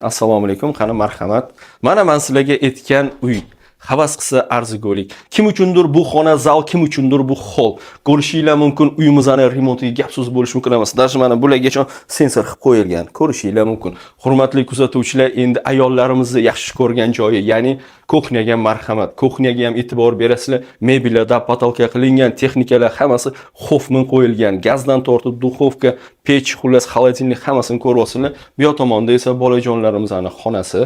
Assalomu alaykum, qani marhamat. Mana men sizlarga aytgan uy. Havas qilsa arzigolik. Kim uchundir bu xona zal, kim uchundir bu hol. Ko'rishinglar mumkin, uyimizni remontiga gap so'z bo'lishi mumkin emas. Даже mana bulargacha sensor qilib qo'yilgan. Ko'rishinglar mumkin. Hurmatli kuzatuvchilar, endi ayollarimizni yaxshi ko'rgan joyi, ya'ni kuxnyaga marhamat. Kuxnyaga ham e'tibor berasizlar. Mebellarda potalka qilingan, texnikalar hammasi xofmin qo'yilgan. Gazdan tortib duxovka, pech, xullas xolodilnik hammasini ko'ryapsizlar. Bu yoq tomonda esa bolajonlarimizning xonasi.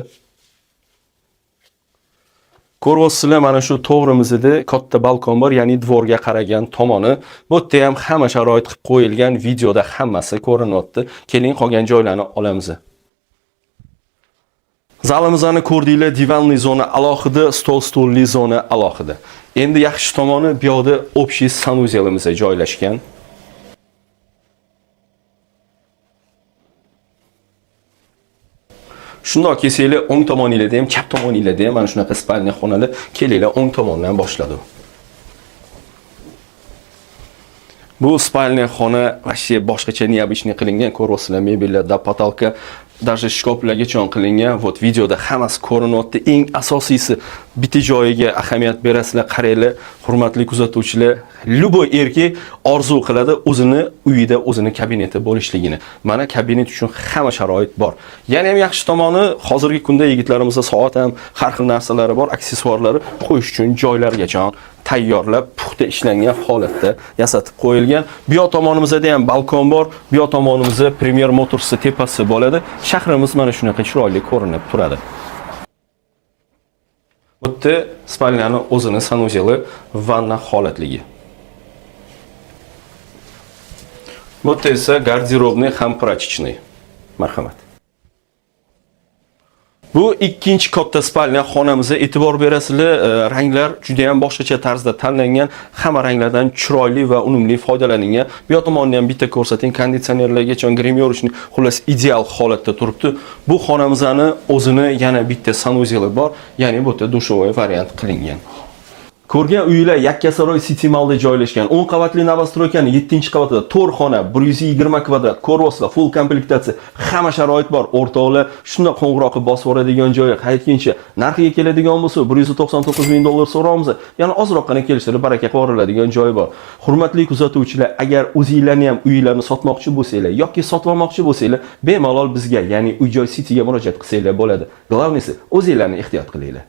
Ko'ryapsizlar, mana shu to'g'rimizda katta balkon bor, ya'ni dvorga qaragan tomoni. Bu yerda ham hamma sharoit qilib qo'yilgan, videoda hammasi ko'rinyapti. Keling, qolgan joylarni olamiz. Zalimizni ko'rdinglar, divanli zona alohida, stol-stulli zona alohida. Endi yaxshi tomoni bu yoqda общий sanuzelimiz joylashgan. Shundoq kesinglar, o'ng tomoningizda ham, chap tomoningizda ham mana shunaqa spalniya xonalar. Kelinglar, o'ng tomondan boshladi. Bu spalniya xona vashye boshqacha neobычный qilingan, ko'ryapsizlar, mebellarda potalka, даже shkoplargacha qilingan. Вот videoda hammasi ko'rinyapti. Eng asosiysi bitta joyiga ahamiyat berasizlar, qaranglar, hurmatli kuzatuvchilar. Любой erkak orzu qiladi o'zini uyida, o'zini kabineti bo'lishligini. Mana kabinet uchun hamma sharoit bor. Yana ham yaxshi tomoni, hozirgi kunda yigitlarimizda soat ham, har xil narsalari bor, aksessuarlari qo'yish uchun joylargacha tayyorlab, puxta ishlangan holatda yasatib qo'yilgan. Bu yoq tomonimizda ham balkon bor, bu yoq tomonimizda Premier Motors tepasi bo'ladi. Shahrimiz mana shunaqa chiroyli ko'rinib turadi. Bu yerda spalnyani o'zini sanuzeli, vanna holatligi. Bu yerda esa garderobniy ham prachechniy. Marhamat. Bu ikkinchi katta spalniya xonamizga e'tibor berasizlar. Ranglar juda ham boshqacha tarzda tanlangan, hamma ranglardan chiroyli va unumli foydalanilgan. Bu yoq tomonni ham bitta ko'rsating, konditsionerlargacha grimyorishni xullas ideal holatda turibdi. Bu xonamizning o'zini yana bitta sanuzeli bor, ya'ni bu yerda dushovoy variant qilingan. Ko'rgan uylar Yakkasaroy City Mallda joylashgan. 10 qavatli novostroykaning 7-qavatida 4 xona, 120 kvadrat, ko'ryapsizlar, full komplektatsiya, hamma sharoit bor. O'rtoqlar, shunday qo'ng'iroq qilib bosib oladigan joyi, qaytkincha narxiga keladigan bo'lsa, $199,000 so'raymiz. Yana ozroqgina kelishtirib baraka qo'riladigan joyi bor. Hurmatli kuzatuvchilar, agar o'zingizlarni ham uylarni sotmoqchi bo'lsanglar yoki sotib olmoqchi bo'lsanglar, bemalol bizga, ya'ni Uy-joy Cityga murojaat qilsanglar bo'ladi. Glavnisi, o'zingizlarni ehtiyot qilinglar.